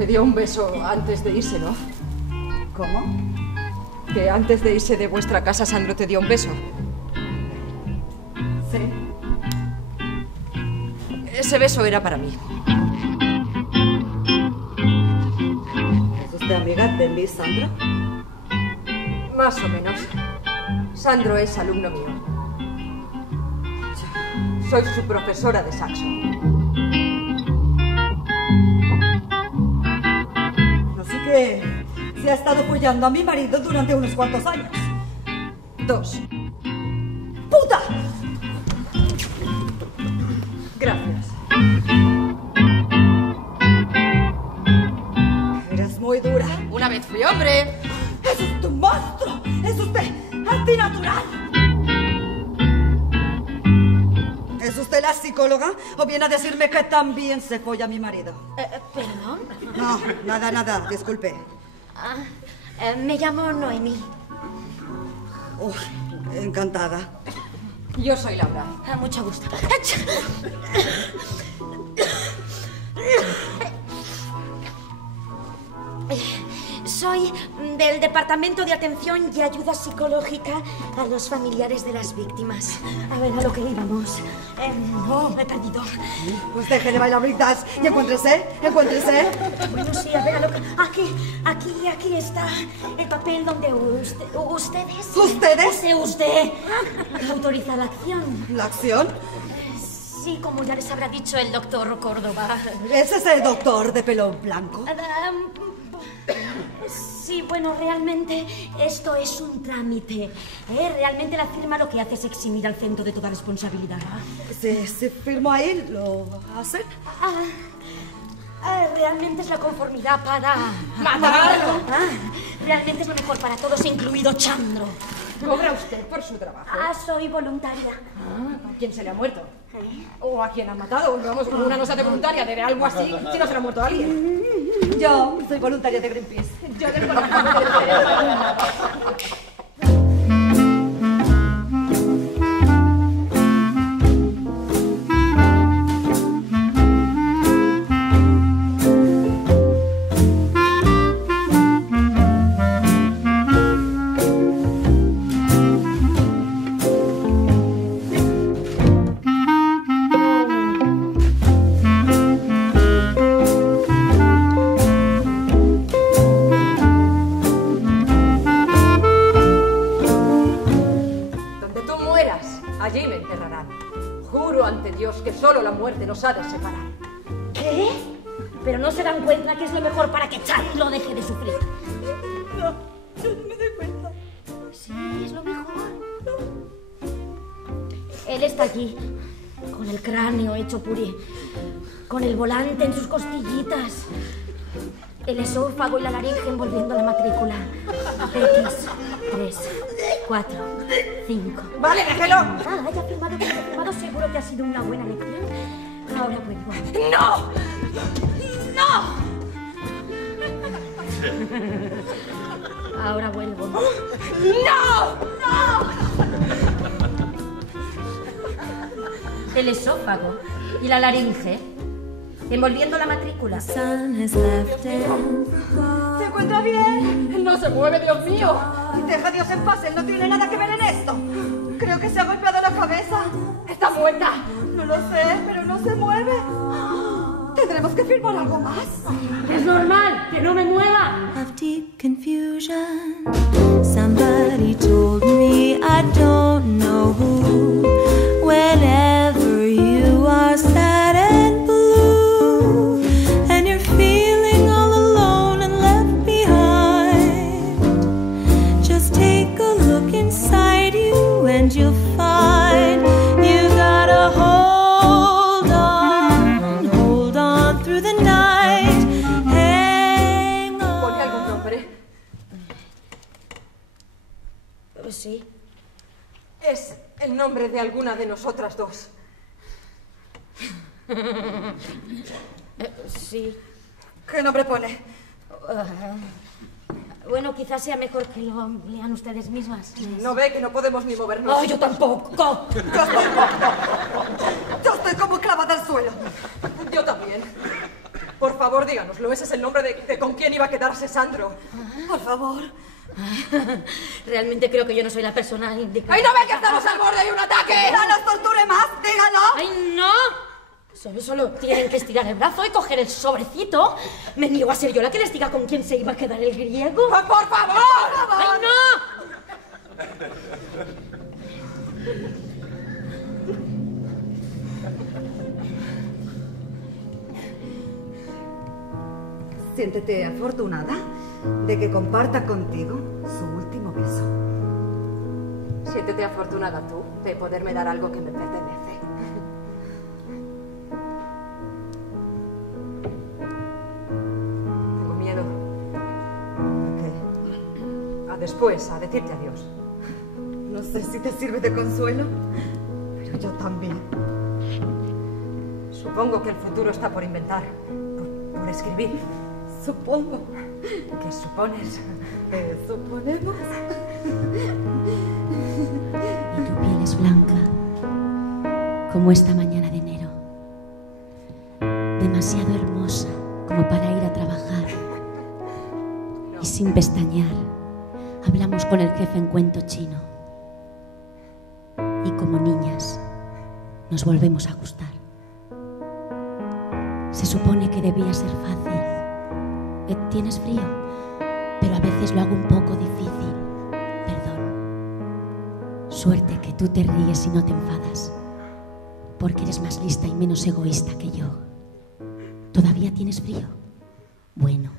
Te dio un beso antes de irse, ¿no? ¿Cómo? Que antes de irse de vuestra casa, Sandro te dio un beso. Sí. Ese beso era para mí. ¿Es usted amiga de Miss Sandro? Más o menos. Sandro es alumno mío. Soy su profesora de saxo. Así que se ha estado follando a mi marido durante unos cuantos años. 2. ¡Puta! Gracias. Eres muy dura. Una vez fui hombre. ¡Es usted un monstruo! ¡Es usted antinatural! ¿Es usted la psicóloga o viene a decirme que también se folla a mi marido? ¿Perdón? No, nada, disculpe. Me llamo Noemí. Encantada. Yo soy Laura. Mucho gusto. Soy del Departamento de Atención y Ayuda Psicológica a los familiares de las víctimas. A ver, a lo que íbamos. No, me he perdido. Pues deje de bailar britas y encuéntrese. Bueno, sí, a ver, a lo que... Aquí está el papel donde ustedes... ¿Ustedes? Usted autoriza la acción. ¿La acción? Sí, como ya les habrá dicho el doctor Córdoba. ¿Es ese doctor de pelo blanco? Sí, bueno, realmente esto es un trámite. Realmente la firma lo que hace es eximir al centro de toda responsabilidad. Si firmo ahí, ¿lo hacen? Realmente es la conformidad para... ¡Matarlo! Realmente es lo mejor para todos, incluido Chandro. ¿Cobra usted por su trabajo? Soy voluntaria. ¿A quién se le ha muerto? ¿O a quién han matado? Vamos, como una nos hace voluntaria de algo así, si no se le ha muerto a alguien. Yo soy voluntaria de Greenpeace. Yo del corazón. Allí me enterrarán. Juro ante Dios que solo la muerte nos ha de separar. ¿Qué? Pero no se dan cuenta que es lo mejor para que Chandlo deje de sufrir. No, yo no me doy cuenta. Sí, es lo mejor. Él está aquí, con el cráneo hecho puré, con el volante en sus costillitas, el esófago y la laringe envolviendo la matrícula. X, 3, 4, 5. Vale, déjelo. Haya firmado, que haya firmado, seguro que ha sido una buena lección. Ahora vuelvo. ¡No! ¡No! Ahora vuelvo. ¡No! ¡No! El esófago y la laringe envolviendo la matrícula. ¿Se encuentra bien? ¡No se mueve, Dios mío! Deja a Dios en paz, él no tiene nada que ver en esto. Creo que se ha golpeado la cabeza. ¡Está muerta! No lo sé, pero no se mueve. ¿Tendremos que firmar algo más? Es normal que no me mueva. Of deep confusion, somebody told me, I don't know who. Whenever you are sad and blue, and you're feeling all alone and left behind, just take a look inside you and you'll find you gotta hold on through the night. Hang on. ¿Pone algún nombre? Sí. Es el nombre de alguna de nosotras dos. Sí. ¿Qué nombre pone? Bueno, quizás sea mejor que lo lean ustedes mismas. ¿No ve que no podemos ni movernos? ¡Ay, yo tampoco! Yo estoy como clavada al suelo. Yo también. Por favor, díganoslo. Ese es el nombre de con quién iba a quedarse Sandro. Por favor. Realmente creo que yo no soy la persona indicada. ¡Ay, no ve que estamos al borde de un ataque! ¡No nos torture más! ¡Dígalo! ¡Ay, no! Solo tienen que estirar el brazo y coger el sobrecito. Me niego a ser yo la que les diga con quién se iba a quedar el griego. ¡Por favor! ¡Ay, no! Siéntete afortunada de que comparta contigo su último beso. Siéntete afortunada tú de poderme dar algo que me pertenece. Tengo miedo. ¿A qué? A después, a decirte adiós. No sé si te sirve de consuelo, pero yo también. Supongo que el futuro está por inventar, por escribir. Supongo. ¿Qué supones? Suponemos. Y tu piel es blanca, como esta mañana de enero. Demasiado hermosa como para ir a trabajar. Y sin pestañear, hablamos con el jefe en cuento chino. Y como niñas, nos volvemos a gustar. Se supone que debía ser fácil. Que tienes frío, pero a veces lo hago un poco difícil. Perdón. Suerte que tú te ríes y no te enfadas, porque eres más lista y menos egoísta que yo. ¿Todavía tienes frío? Bueno,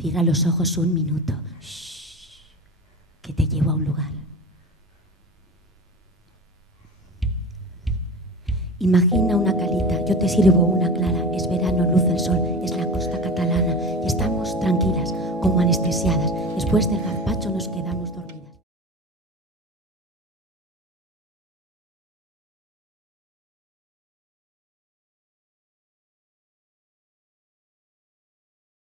cierra los ojos un minuto. Shh, que te llevo a un lugar. Imagina una calita, yo te sirvo una clara. Es verano, luce el sol, es la costa catalana y estamos tranquilas, como anestesiadas, después del